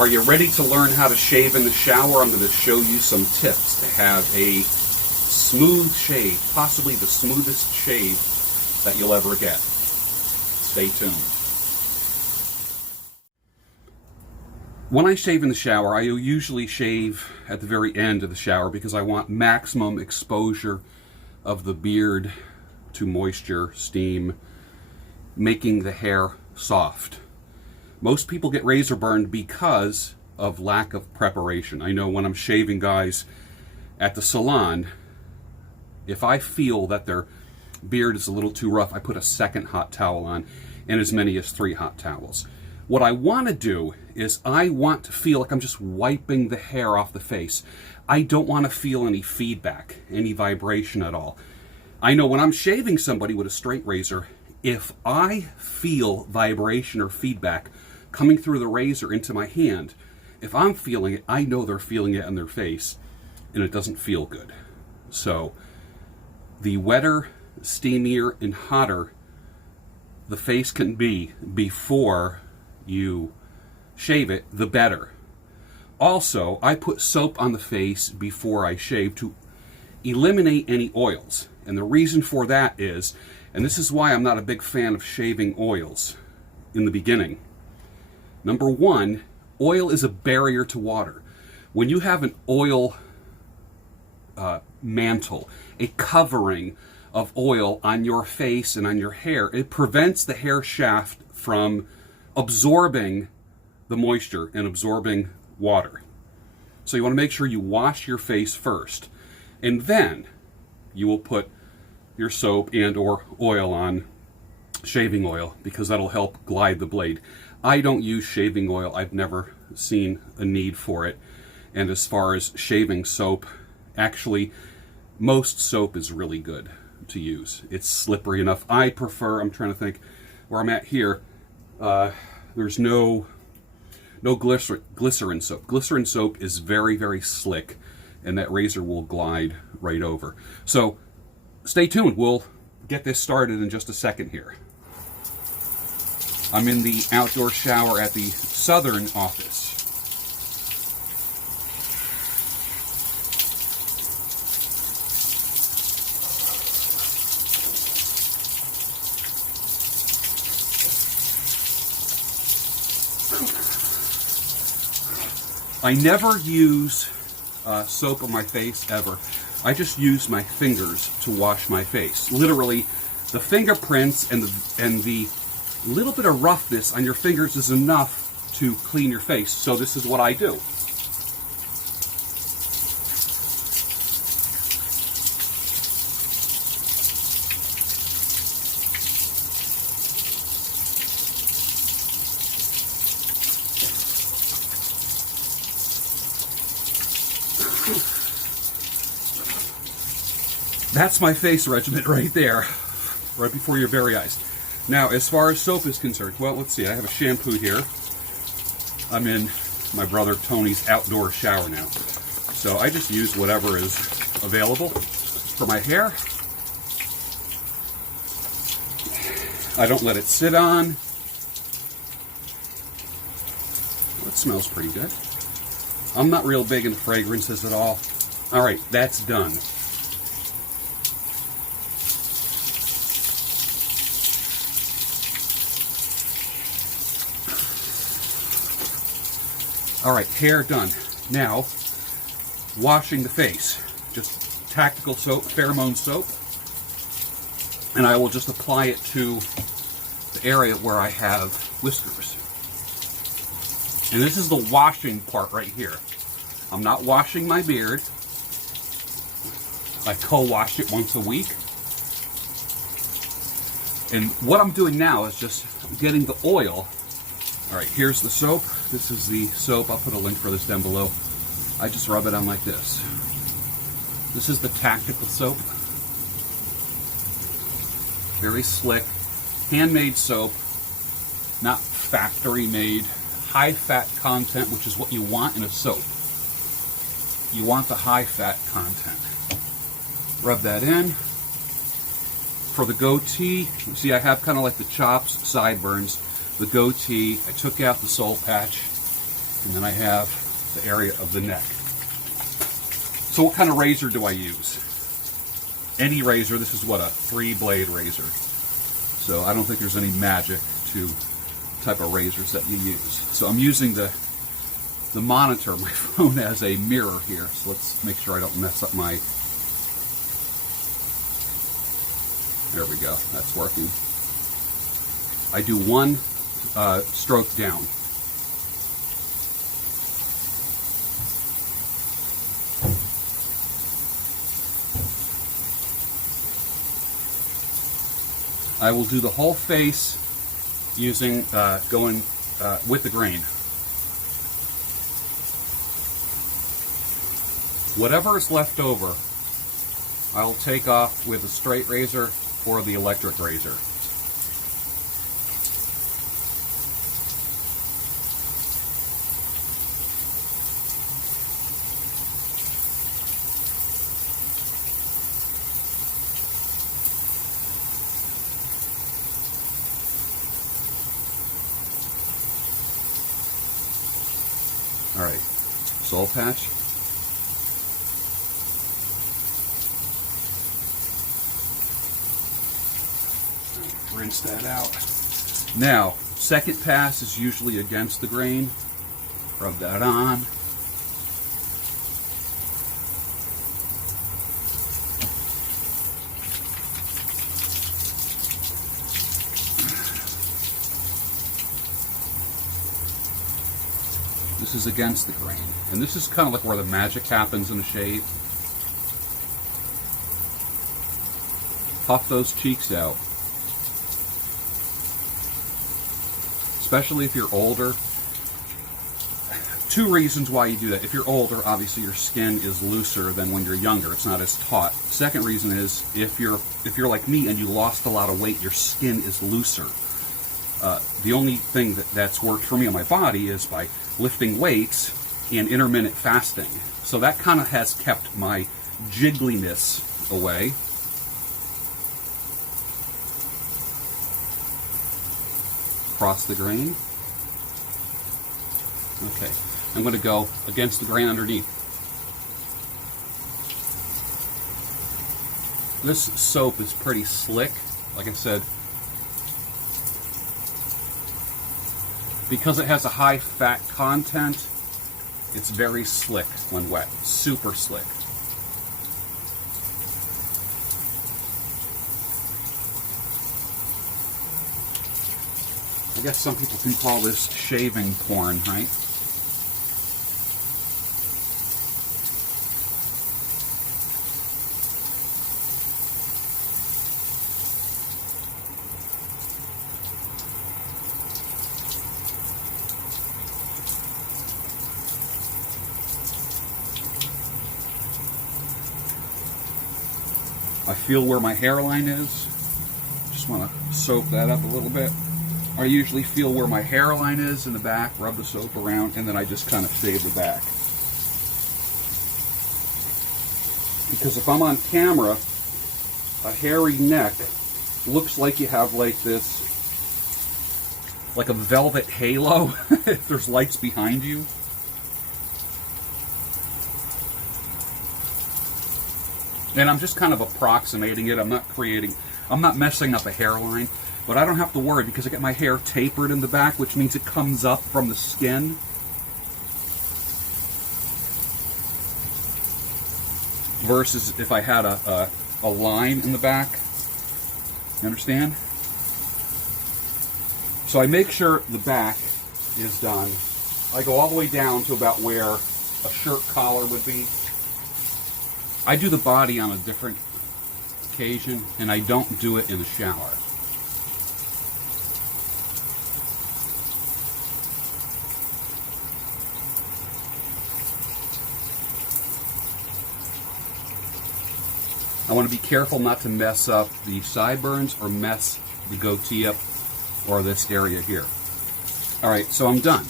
Are you ready to learn how to shave in the shower? I'm going to show you some tips to have a smooth shave, possibly the smoothest shave that you'll ever get. Stay tuned. When I shave in the shower, I usually shave at the very end of the shower because I want maximum exposure of the beard to moisture, steam, making the hair soft. Most people get razor burned because of lack of preparation. I know when I'm shaving guys at the salon, if I feel that their beard is a little too rough, I put a second hot towel on and as many as 3 hot towels. What I want to do is I want to feel like I'm just wiping the hair off the face. I don't want to feel any feedback, any vibration at all. I know when I'm shaving somebody with a straight razor, if I feel vibration or feedback coming through the razor into my hand, if I'm feeling it, I know they're feeling it on their face, and it doesn't feel good. So the wetter, steamier, and hotter the face can be before you shave it, the better. Also, I put soap on the face before I shave to eliminate any oils. And the reason for that is, and this is why I'm not a big fan of shaving oils in the beginning. Number one, oil is a barrier to water. When you have an oil mantle, a covering of oil on your face and on your hair, it prevents the hair shaft from absorbing the moisture and absorbing water. So you want to make sure you wash your face first, and then you will put your soap and or oil on, shaving oil, because that'll help glide the blade. I don't use shaving oil. I've never seen a need for it. And as far as shaving soap, actually, most soap is really good to use. It's slippery enough. I prefer, I'm trying to think where I'm at here, there's no glycerin soap. Glycerin soap is very, very slick, and that razor will glide right over. So stay tuned. We'll get this started in just a second here. I'm in the outdoor shower at the southern office. I never use soap on my face ever. I just use my fingers to wash my face. Literally, the fingerprints and the little bit of roughness on your fingers is enough to clean your face. So this is what I do. That's my face regimen right there, right before your very eyes. Now, as far as soap is concerned, well, let's see, I have a shampoo here. I'm in my brother Tony's outdoor shower now. So I just use whatever is available for my hair. I don't let it sit on. Well, it smells pretty good. I'm not real big into fragrances at all. All right, that's done. All right, hair done. Now, washing the face. Just tactical soap, pheromone soap. And I will just apply it to the area where I have whiskers. And this is the washing part right here. I'm not washing my beard. I co-wash it once a week. And what I'm doing now is just getting the oil. All right, here's the soap. This is the soap. I'll put a link for this down below. I just rub it on like this. This is the tactical soap. Very slick, handmade soap, not factory made, high fat content, which is what you want in a soap. You want the high fat content. Rub that in. For the goatee, you see I have kind of like the chops, sideburns. The goatee, I took out the soul patch, And then I have the area of the neck. So what kind of razor do I use? Any razor. This is what, a 3-blade razor. So I don't think there's any magic to type of razors that you use. So I'm using the monitor, my phone, as a mirror here. So let's make sure I don't mess up my... There we go. That's working. I do one stroke down. I will do the whole face using, going with the grain. Whatever is left over, I'll take off with a straight razor or the electric razor. All right, soul patch. Rinse that out. Now, second pass is usually against the grain. Rub that on. This is against the grain. And this is kind of like where the magic happens in a shave. Puff those cheeks out. Especially if you're older. 2 reasons why you do that. If you're older, obviously your skin is looser than when you're younger. It's not as taut. Second reason is if you're like me and you lost a lot of weight, your skin is looser. The only thing that's worked for me on my body is by lifting weights and intermittent fasting. So that kind of has kept my jiggliness away. Across the grain. Okay, I'm going to go against the grain underneath. This soap is pretty slick, like I said, because it has a high fat content. It's very slick when wet, super slick. I guess some people can call this shaving porn, right? I feel where my hairline is. Just want to soak that up a little bit. I usually feel where my hairline is in the back, rub the soap around, and then I just kind of shave the back. Because if I'm on camera, a hairy neck looks like you have like this, like a velvet halo, if there's lights behind you. And I'm just kind of approximating it. I'm not messing up a hairline. But I don't have to worry because I get my hair tapered in the back, which means it comes up from the skin. Versus if I had a line in the back. You understand? So I make sure the back is done. I go all the way down to about where a shirt collar would be. I do the body on a different occasion, and I don't do it in the shower. I want to be careful not to mess up the sideburns or mess the goatee up or this area here. All right, so I'm done.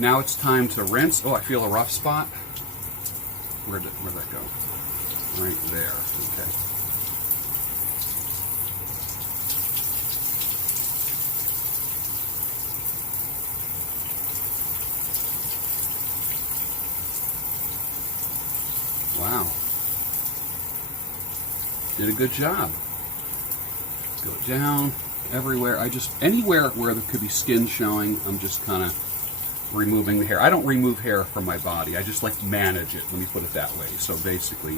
Now it's time to rinse. Oh, I feel a rough spot. Where'd that go? Right there. Okay. Wow. Did a good job. Go down everywhere. Anywhere where there could be skin showing, I'm just kind of removing the hair. I don't remove hair from my body. I just like manage it, let me put it that way. So basically,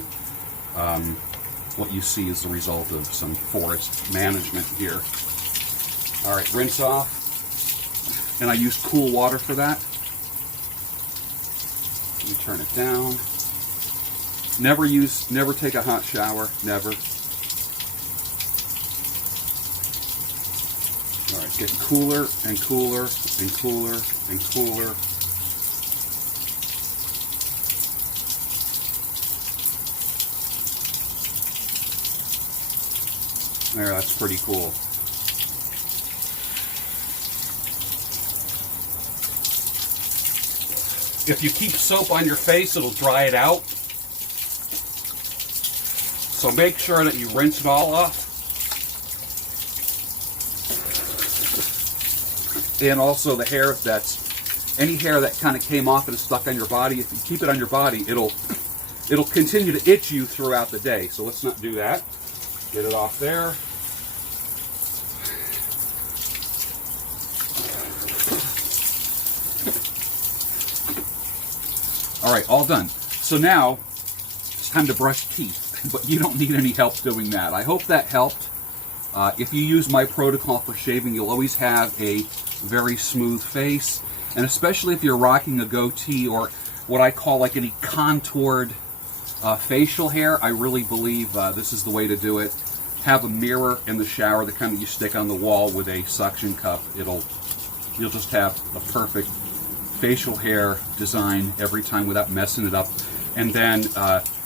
what you see is the result of some forest management here. All right, rinse off. And I use cool water for that. Let me turn it down. Never take a hot shower, never. All right, getting cooler and cooler and cooler and cooler. There, that's pretty cool. If you keep soap on your face, it'll dry it out. So make sure that you rinse it all off. And also the hair any hair that kind of came off and is stuck on your body, if you keep it on your body, it'll continue to itch you throughout the day. So let's not do that. Get it off there. All right, all done. So now it's time to brush teeth, but you don't need any help doing that. I hope that helped. If you use my protocol for shaving, you'll always have a very smooth face, and especially if you're rocking a goatee or what I call like any contoured facial hair, I really believe this is the way to do it. Have a mirror in the shower, the kind that you stick on the wall with a suction cup. You'll just have a perfect facial hair design every time without messing it up. And then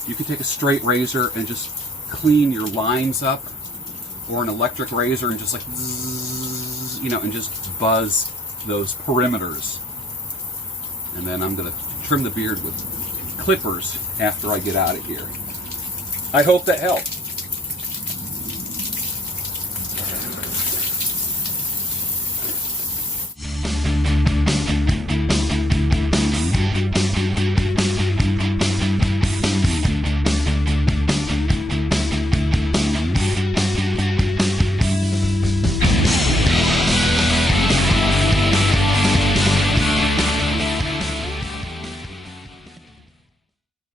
you can take a straight razor and just clean your lines up, or an electric razor and just like zzz, and just buzz those perimeters. And then I'm gonna trim the beard with clippers after I get out of here. I hope that helped.